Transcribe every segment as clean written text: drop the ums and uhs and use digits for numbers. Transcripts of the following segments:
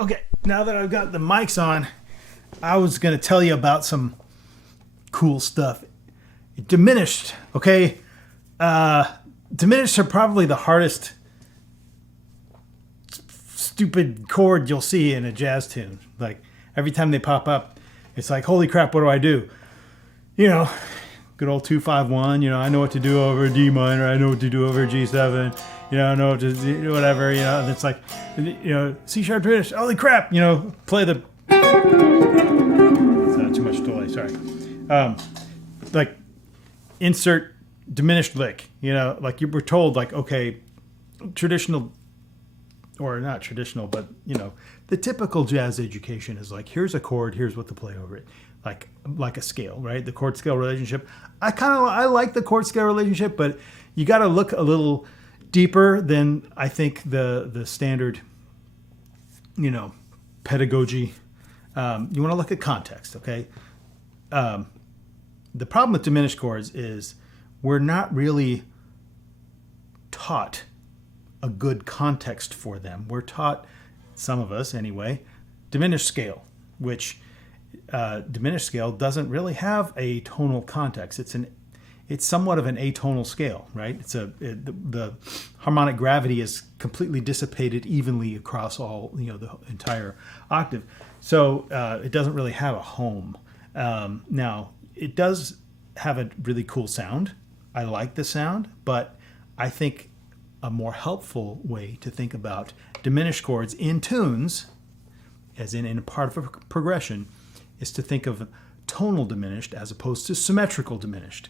Okay, now that I've got the mics on, I was going to tell you about some cool stuff. Diminished, okay? Diminished are probably the hardest stupid chord you'll see in a jazz tune. Like, every time they pop up, it's like, holy crap, what do I do? You know, good old 2-5-1, you know, I know what to do over D minor, I know what to do over G7, you know, I know what to do, whatever, you know, and it's like, you know, C sharp diminished, holy crap, you know, play the, it's not too much delay, sorry. Like, insert diminished lick, you know, like you were told, like, okay, traditional, or not traditional, but, you know, the typical jazz education is like, here's a chord, here's what to play over it. Like a scale, right? The chord scale relationship. I like the chord scale relationship, but you got to look a little deeper than I think the standard, you know, pedagogy. You want to look at context, okay? The problem with diminished chords is we're not really taught a good context for them. We're taught, some of us anyway, diminished scale, which diminished scale doesn't really have a tonal context. It's somewhat of an atonal scale, right? The harmonic gravity is completely dissipated evenly across all, you know, the entire octave. So it doesn't really have a home. Now, it does have a really cool sound. I like the sound, but I think a more helpful way to think about diminished chords in tunes, as in a part of a progression, is to think of tonal diminished as opposed to symmetrical diminished.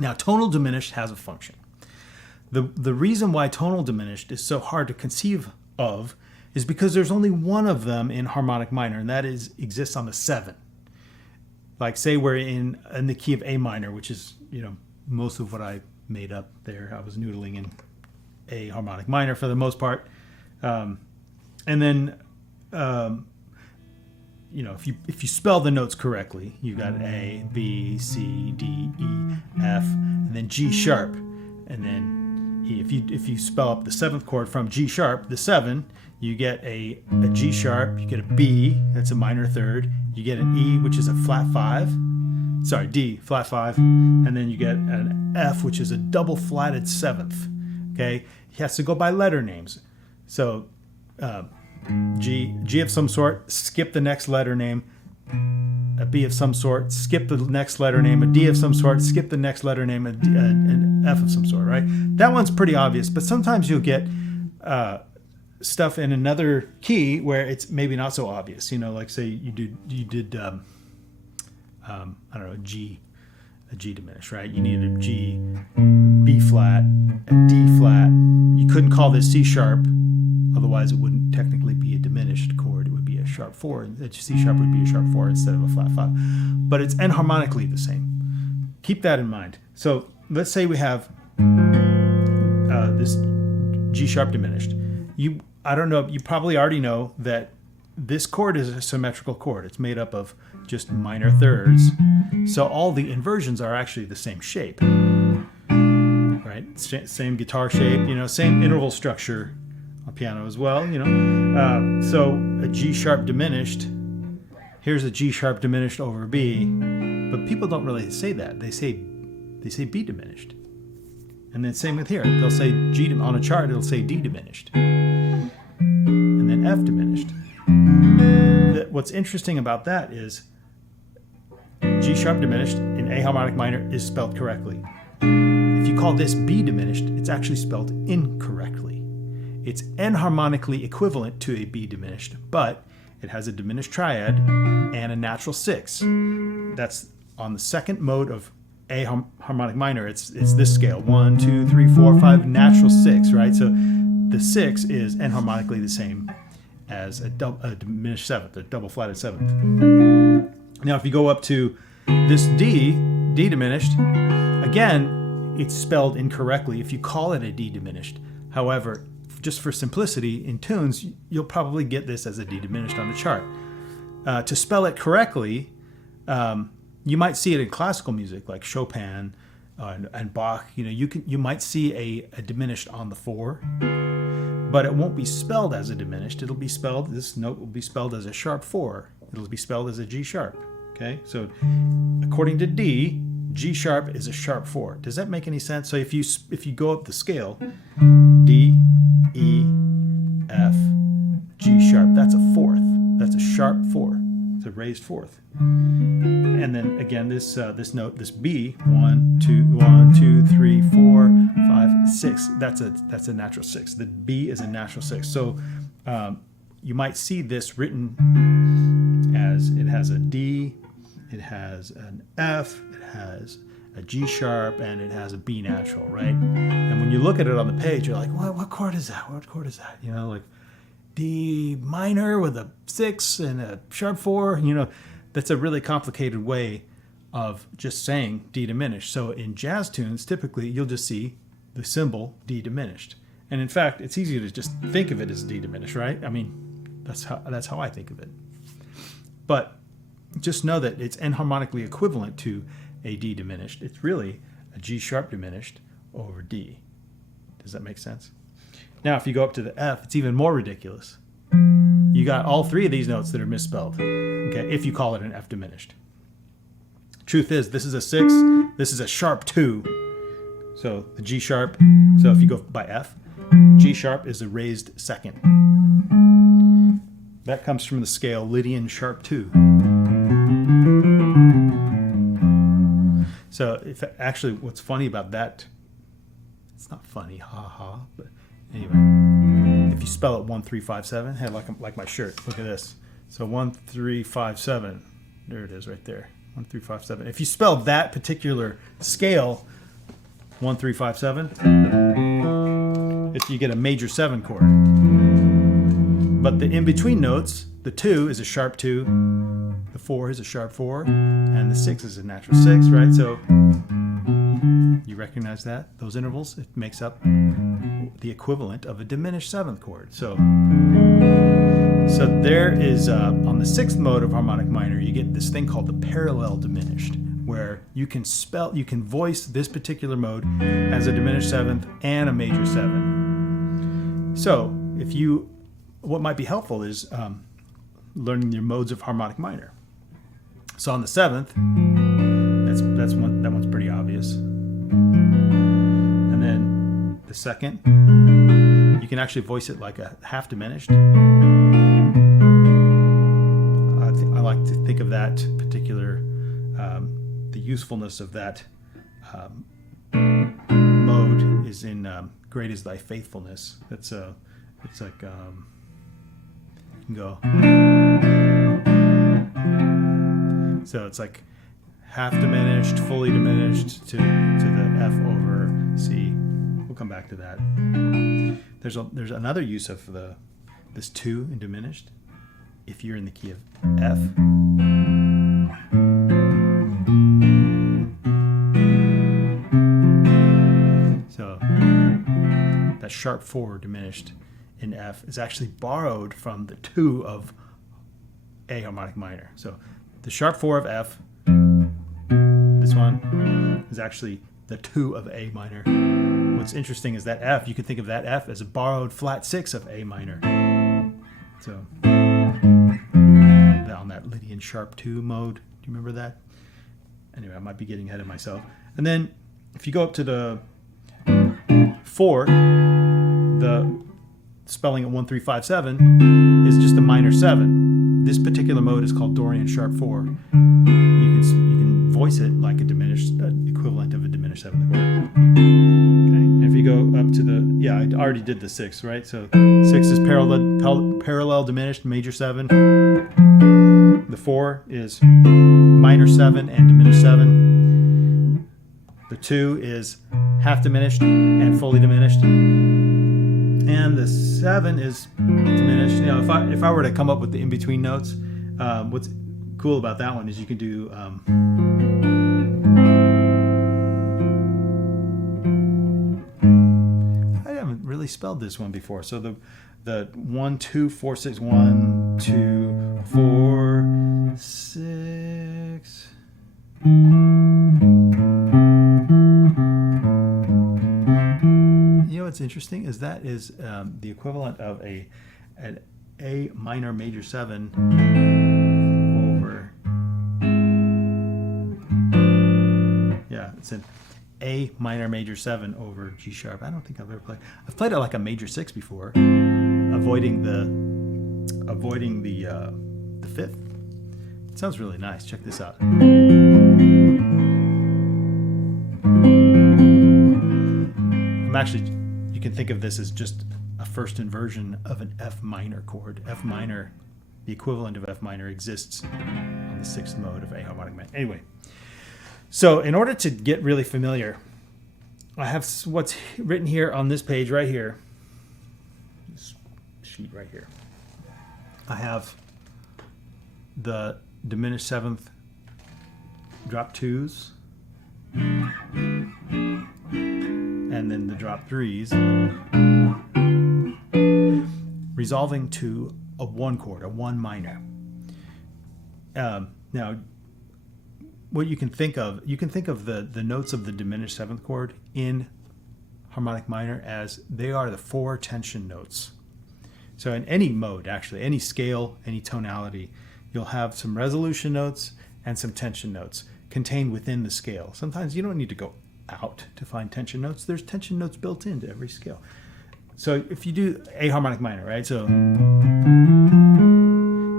Now, tonal diminished has a function. The reason why tonal diminished is so hard to conceive of is because there's only one of them in harmonic minor, and that exists on the 7. Like, say we're in the key of A minor, which is, you know, most of what I made up there. I was noodling in A harmonic minor for the most part. And then, you know, if you spell the notes correctly, you got A, B, C, D, E, F, and then G sharp, and then E. If you spell up the 7th chord from G sharp, the 7, you get a G sharp, you get a B, that's a minor third, you get an E, which is a flat 5, sorry, D, flat 5, and then you get an F, which is a double flatted 7th, okay? He has to go by letter names. So, G of some sort, skip the next letter name. A B of some sort, skip the next letter name. A D of some sort, skip the next letter name. An F of some sort, right? That one's pretty obvious, but sometimes you'll get stuff in another key where it's maybe not so obvious. You know, like say you did I don't know, a G diminished, right? You needed a G, B flat, a D flat. You couldn't call this C sharp. Otherwise, it wouldn't technically be a diminished chord. It would be a sharp 4. C sharp would be a sharp 4 instead of a flat 5. But it's enharmonically the same. Keep that in mind. So let's say we have this G sharp diminished. I don't know, you probably already know that this chord is a symmetrical chord. It's made up of just minor thirds. So all the inversions are actually the same shape. Right? Same guitar shape, you know, same interval structure. On piano as well, you know. So a G sharp diminished, here's a G sharp diminished over B, but people don't really say that. They say B diminished. And then same with here. They'll say G on a chart, it'll say D diminished. And then F diminished. What's interesting about that is G sharp diminished in A harmonic minor is spelled correctly. If you call this B diminished, it's actually spelled incorrectly. It's enharmonically equivalent to a B diminished, but it has a diminished triad and a natural 6. That's on the 2nd mode of A harmonic minor. It's this scale, 1, 2, 3, 4, 5, natural 6, right? So the 6 is enharmonically the same as a diminished 7th, a double flatted 7th. Now, if you go up to this D diminished, again, it's spelled incorrectly if you call it a D diminished. However, just for simplicity, in tunes, you'll probably get this as a D diminished on the chart. To spell it correctly, you might see it in classical music like Chopin and Bach. You know, you might see a diminished on the 4, but it won't be spelled as a diminished. It'll be spelled, this note will be spelled as a sharp 4. It'll be spelled as a G sharp. Okay, so according to D, G sharp is a sharp 4. Does that make any sense? So if you go up the scale, D, E, F, G sharp, that's a 4th. That's a sharp 4. It's a raised 4th. And then again, this note, this B, 1, 2, 3, 4, 5, 6. That's a natural 6. The B is a natural 6. So you might see this written as it has a D, it has an F, it has a G sharp, and it has a B natural, right? And when you look at it on the page, you're like, what chord is that? What chord is that? You know, like D minor with a 6 and a sharp 4. You know, that's a really complicated way of just saying D diminished. So in jazz tunes, typically you'll just see the symbol D diminished. And in fact, it's easy to just think of it as D diminished, right? I mean, that's how I think of it. But just know that it's enharmonically equivalent to a D diminished. It's really a G sharp diminished over D. Does that make sense? Now, if you go up to the F, it's even more ridiculous. You got all 3 of these notes that are misspelled, okay, if you call it an F diminished. Truth is, this is a 6, this is a sharp 2. So the G sharp, so if you go by F, G sharp is a raised 2nd. That comes from the scale Lydian sharp 2. So if actually what's funny about that, it's not funny, ha, but anyway, if you spell it 1, 3, 5, 7, hey, like my shirt, look at this. So 1, 3, 5, 7, there it is right there, 1, 3, 5, 7. If you spell that particular scale, 1, 3, 5, 7, you get a major 7 chord. But the in-between notes, the 2 is a sharp 2, the 4 is a sharp 4, and the 6 is a natural 6, right? So you recognize that? Those intervals, it makes up the equivalent of a diminished 7th chord. So there is, on the 6th mode of harmonic minor, you get this thing called the parallel diminished, where you can voice this particular mode as a diminished 7th and a major 7. So what might be helpful is learning your modes of harmonic minor. So on the 7th, that one's pretty obvious. And then the 2nd, you can actually voice it like a half diminished. I like to think of that particular, the usefulness of that mode is in Great is Thy Faithfulness. It's like you can go. So it's like half diminished, fully diminished to the F over C. We'll come back to that. There's another use of this 2 in diminished. If you're in the key of F, so that sharp 4 diminished in F is actually borrowed from the 2 of A harmonic minor. So the sharp 4 of F, this one, is actually the 2 of A minor. What's interesting is that F, you can think of that F as a borrowed flat 6 of A minor. So on that Lydian sharp 2 mode, do you remember that? Anyway, I might be getting ahead of myself. And then if you go up to the 4, the spelling at 1, 3, 5, 7 is just a minor 7. This particular mode is called Dorian sharp 4. You can voice it like a diminished equivalent of a diminished 7th chord. Okay, and if you go up to the, I already did the 6, right? So 6 is parallel diminished, major 7. The 4 is minor 7 and diminished 7. The 2 is half diminished and fully diminished. And the 7 is diminished. You know, if I were to come up with the in-between notes, what's cool about that one is you can do I haven't really spelled this one before. So the 1, 2, 4, 6, 1, 2, 4, 6. You know what's interesting? interesting is that is the equivalent of an A minor major 7 over, yeah, it's an A minor major 7 over G sharp. I don't think I've ever played. I've played it like a major 6 before, avoiding the fifth. It sounds really nice. Check this out. Actually, you can think of this as just a first inversion of an F minor chord. F minor, the equivalent of F minor, exists on the 6th mode of A harmonic minor. Anyway, so in order to get really familiar, I have what's written here on this page right here, this sheet right here. I have the diminished 7th drop 2s, and then the drop 3s, resolving to a 1 chord, a 1 minor. Now, what you can think of the notes of the diminished 7th chord in harmonic minor as they are the 4 tension notes. So in any mode, actually, any scale, any tonality, you'll have some resolution notes and some tension notes contained within the scale. Sometimes you don't need to go out to find tension notes. There's tension notes built into every scale. So if you do A harmonic minor, right? So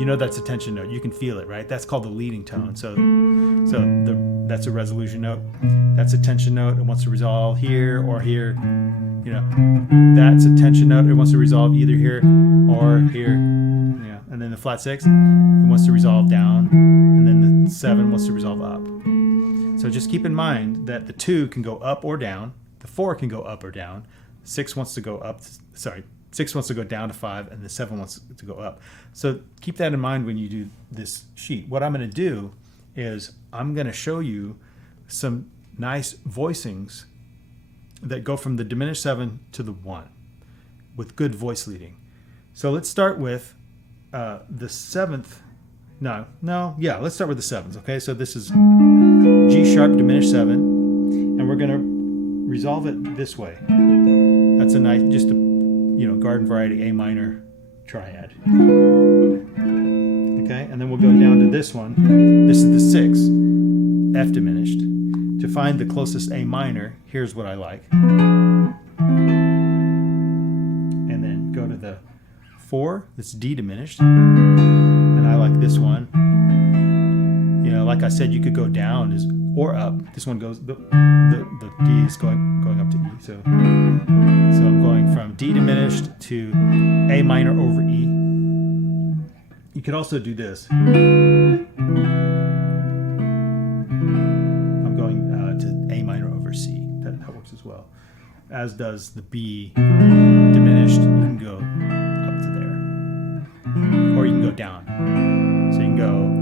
you know that's a tension note. You can feel it, right? That's called the leading tone. So that's a resolution note. That's a tension note. It wants to resolve here or here. You know, that's a tension note. It wants to resolve either here or here. Yeah. And then the flat 6, it wants to resolve down, and then the 7 wants to resolve up. So just keep in mind that the 2 can go up or down, the 4 can go up or down, 6 wants to go up, 6 wants to go down to 5, and the 7 wants to go up. So keep that in mind when you do this sheet. What I'm going to do is I'm going to show you some nice voicings that go from the diminished 7 to the 1 with good voice leading. So let's start with the 7th. Let's start with the 7s, okay? So this is G sharp diminished 7, and we're going to resolve it this way. That's a nice, just a, garden variety A minor triad. Okay, and then we'll go down to this one. This is the 6, F diminished. To find the closest A minor, here's what I like. And then go to the 4, that's D diminished. And I like this one. Like I said, you could go down or up. This one goes, the D is going up to E. So I'm going from D diminished to A minor over E. You could also do this. I'm going to A minor over C. That works as well. As does the B diminished. You can go up to there. Or you can go down. So you can go.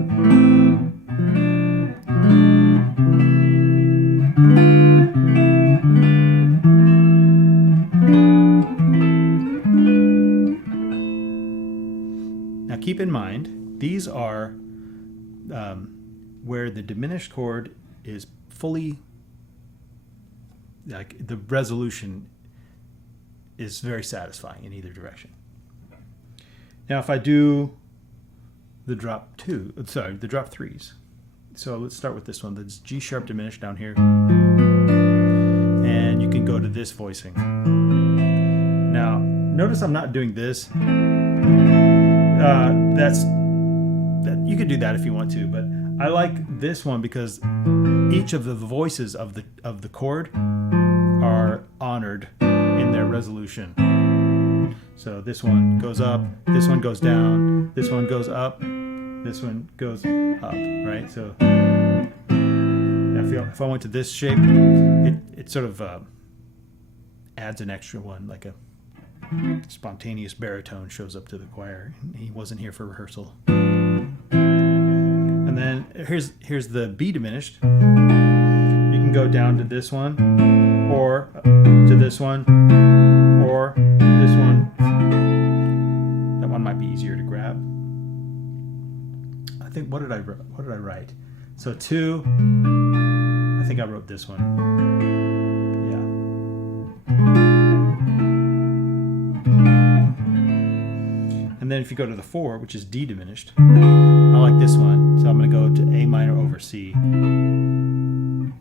Now keep in mind, these are where the diminished chord is fully, like the resolution is very satisfying in either direction. Now if I do the drop 3s. So let's start with this one. That's G sharp diminished down here. And you can go to this voicing. Now, notice I'm not doing this. You could do that if you want to, but I like this one because each of the voices of the chord are honored in their resolution. So this one goes up, this one goes down, this one goes up, this one goes up, right? So if I went to this shape, it sort of adds an extra one, like a spontaneous baritone shows up to the choir. He wasn't here for rehearsal. And then here's the B diminished. You can go down to this one, or to this one, or this one. That one might be easier to grab. I think what did I write? So 2. I think I wrote this one. Yeah. And then if you go to the 4, which is D diminished, I like this one. So I'm going to go to A minor over C. And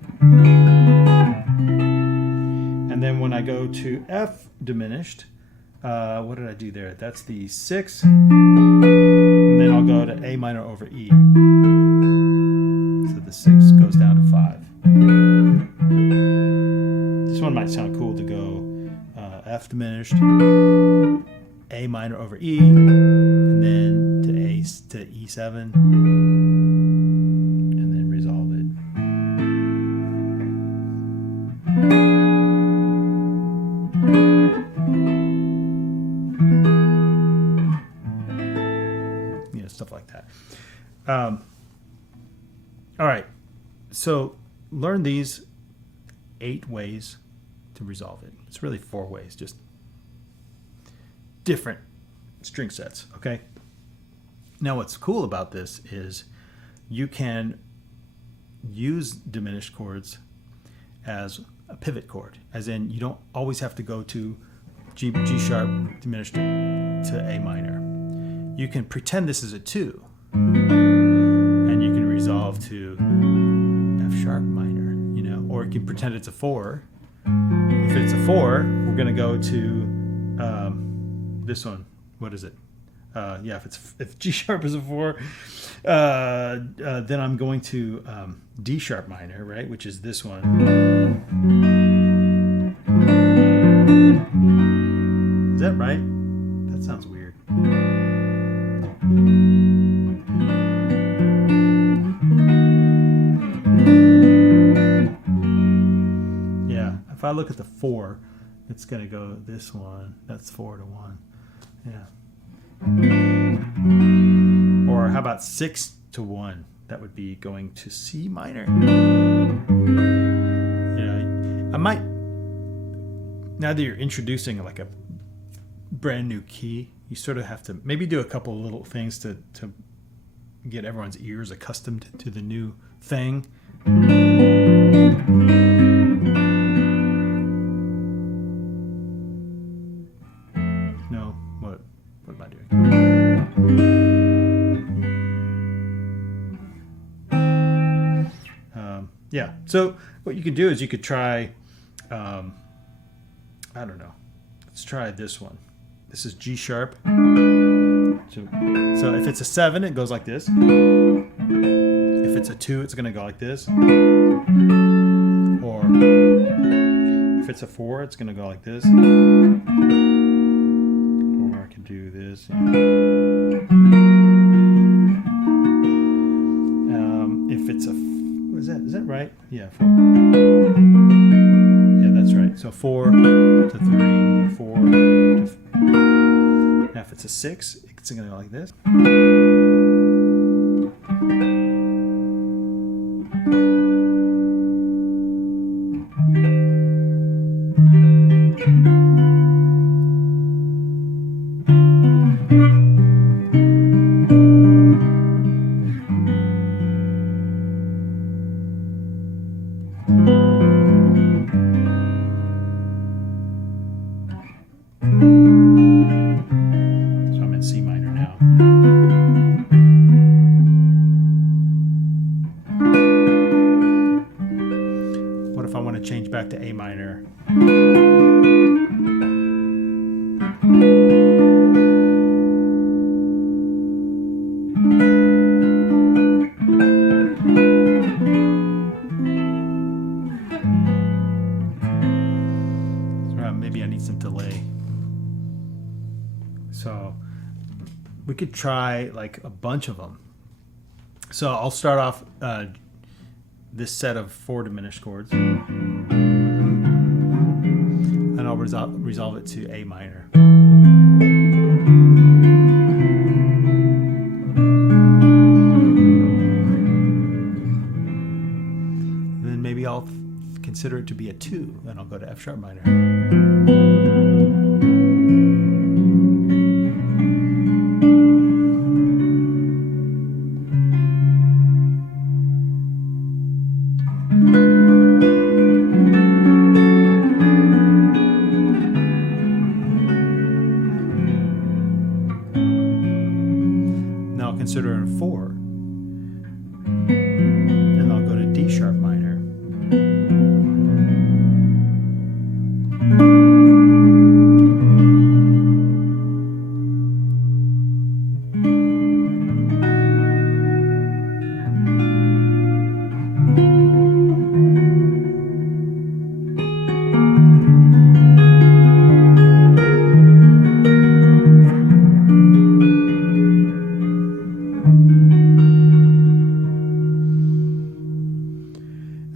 then when I go to F diminished, what did I do there? That's the 6. And then I'll go to A minor over E. So the 6 goes down to 5. This one might sound cool to go F diminished, A minor over E, and then to E7, and then resolve it. Stuff like that. All right, so learn these 8 ways to resolve it. It's really 4 ways, just different string sets, okay? Now what's cool about this is you can use diminished chords as a pivot chord, as in you don't always have to go to G sharp diminished to A minor. You can pretend this is a 2, and you can resolve to F sharp minor, you know, or you can pretend it's a 4. If it's a 4, we're going to go to this one. What is it? Yeah, if G sharp is a 4, then I'm going to D sharp minor, right, which is this one. Is that right? That sounds weird. Yeah, if I look at the 4, it's going to go this one. That's 4 to 1. Yeah. Or how about 6 to 1? That would be going to C minor. You know, I might, now that you're introducing like a brand new key, you sort of have to maybe do a couple of little things to get everyone's ears accustomed to the new thing. No, what am I doing? Yeah, so what you could do is you could try, I don't know, let's try this one. This is G sharp. So if it's a 7, it goes like this. If it's a 2, it's going to go like this. Or if it's a 4, it's going to go like this. Or I can do this. If it's a, is that right? Yeah, 4. Yeah, that's right. So 4 to 3, 4 to 4. Now if it's a 6, it's going to go like this. Change back to A minor. So maybe I need some delay. So we could try like a bunch of them. So I'll start off this set of 4 diminished chords, and I'll resolve it to A minor. Then maybe I'll consider it to be a 2, and I'll go to F sharp minor.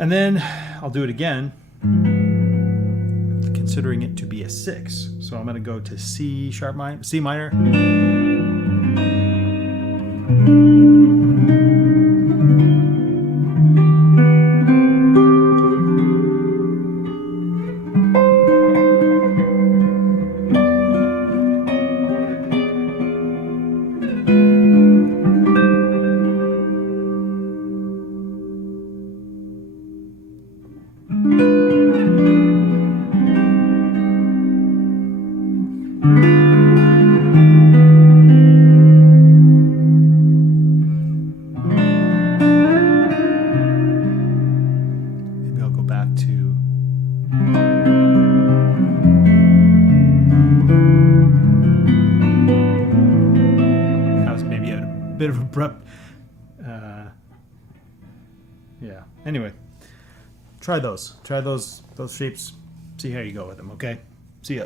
And then I'll do it again, considering it to be a 6. So I'm going to go to C minor. Maybe I'll go back to that was maybe a bit of abrupt. Yeah. Anyway, try those shapes. See how you go with them. Okay. See ya.